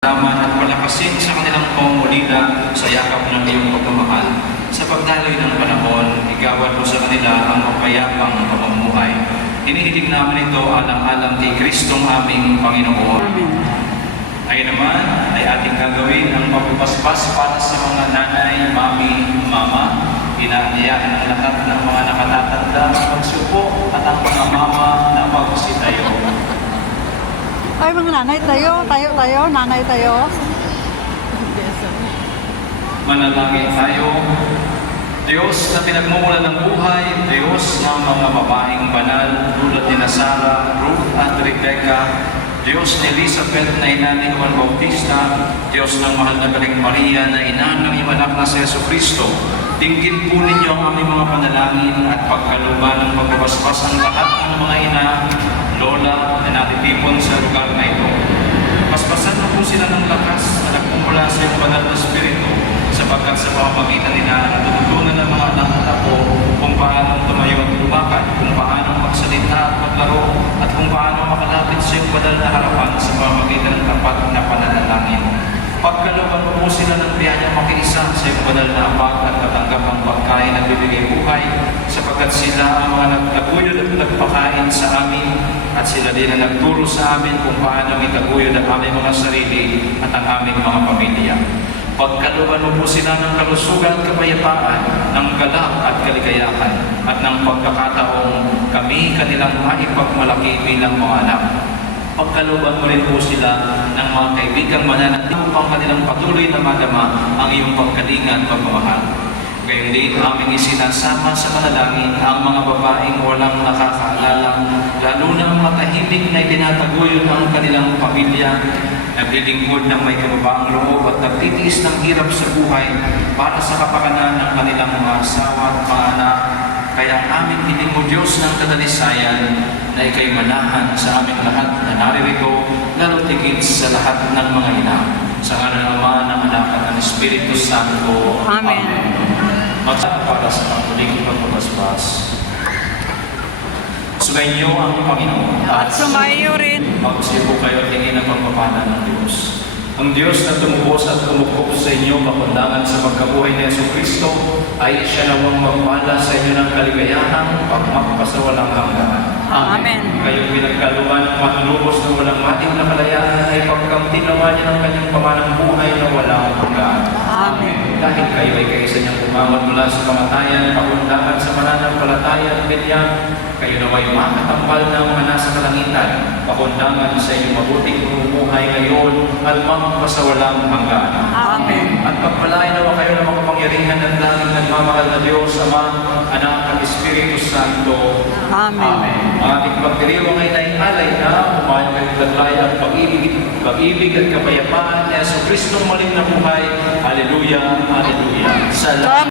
Laman at palakasin sa kanilang pangungulila sa yakap ng iyong pagmamahal. Sa pagdaloy ng panahon, igawad mo sa kanila ang mapayapang pamumuhay. Hinihiling namin ito alang-alang kay Kristong aming Panginoon. Ay naman ay ating gagawin ang pagpapaspas para sa mga nanay, mami, mama. Inaanyayahan ng lahat ng mga nakatatanda magsupo at ang mga mama na magsitayo. Ay, mga nanay tayo, nanay tayo. Manalangin tayo. Diyos na pinagmumulan ng buhay, Diyos ng mga babaeng banal, tulad ni Sara, Ruth at Rebecca, Diyos ni Elizabeth na ina ni Juan Bautista, Diyos ng mahal na Galing Maria na ina ng iyong anak na si Jesucristo, dinggin po ninyo ang aming mga panalangin at pagkaluban ng pagbabasbas ang lahat ng mga ina, lola na natitipon sa lugar na ito. Paspasan mo po sila ng lakas na nagmumula sa iyong banal na Espiritu, sapagkat sa pamamagitan nila natututunan ng mga anak at apo kung paano tumayo at lumakad, kung paano magsalita at maglaro, at kung paano makalapit sa iyong banal na harapan sa pamamagitan ng tapat na pananalangin. Pagkaluban mo po sila ng biyayang makiisa sa iyong banal na abag at matanggap ang pagkain at bibigay buhay, sapagkat sila ang mga nagtaguyod at nagpakain sa amin, at sila din ang nagturo sa amin kung paano itaguyod ang aming mga sarili at ang aming mga pamilya. Pagkaluban mo po sila ng kalusugan at kapayapaan, ng galak at kaligayahan, at ng pagkakataong kami kanilang maipagmalaki bilang mga anak. Pagkaluban mo rin po sila ng mga kaibigang mananatili upang kanilang patuloy na madama ang iyong pagkalinga at pagmamahal. Gayon din aming isinasama sa panalangin ang mga babaeng walang nakakaalala, lalo na ang mga tahimik na itinataguyod ang kanilang pamilya, naglilingkod ng may kababaang loob at nagtitiis ng hirap sa buhay para sa kapakanan ng kanilang mga asawa at mga anak. Kaya aming hiling mo, Diyos ng kadalisayan, na ikay manahan sa aming lahat na naririto, lalo tigit sa lahat ng mga ina. Sa ngalan ng Ama, ng Anak at ng Espiritu Santo. Amen. Magsama para sa pagmuling pagpapaspas. Sumayin niyo ang Panginoon. At sumayo rin. Magsipo kayo at tingin ang pagpapala ng Diyos. Ang Diyos na tumubos at tumukop sa inyo pakundangan sa pagkabuhay ni Jesucristo ay siya nawang magpala sa inyo ng kaligayahan pagmakapasawalang hanggan. Amen. Kayong pinagkaluman ng matulubos na walang mating na kalayaan ay pagkamtin naman niya ng kanyang pamanang buhay na walang hanggan. Amen. Dahil kayo ay kaisa niyang umangon mula sa kamatayan, pakundangan sa mananampalataya at binyag, kayo naway makatambal ng mga nasa kalangitan, pakundangan sa inyong mabuting pamumuhay ngayon at magpasawalang hanggan. Amen. At pagpalain naman kayo ng makapangyarihan ng langit nagmamahal na Diyos, Ama, Anak at Espiritu Santo. Amen. Ang ating pagdiriwang ay naialay na umayon kayong taglay at pag-ibig at kapayapaan ni Jesucristong maling na buhay. Hallelujah, Hallelujah. Salamat.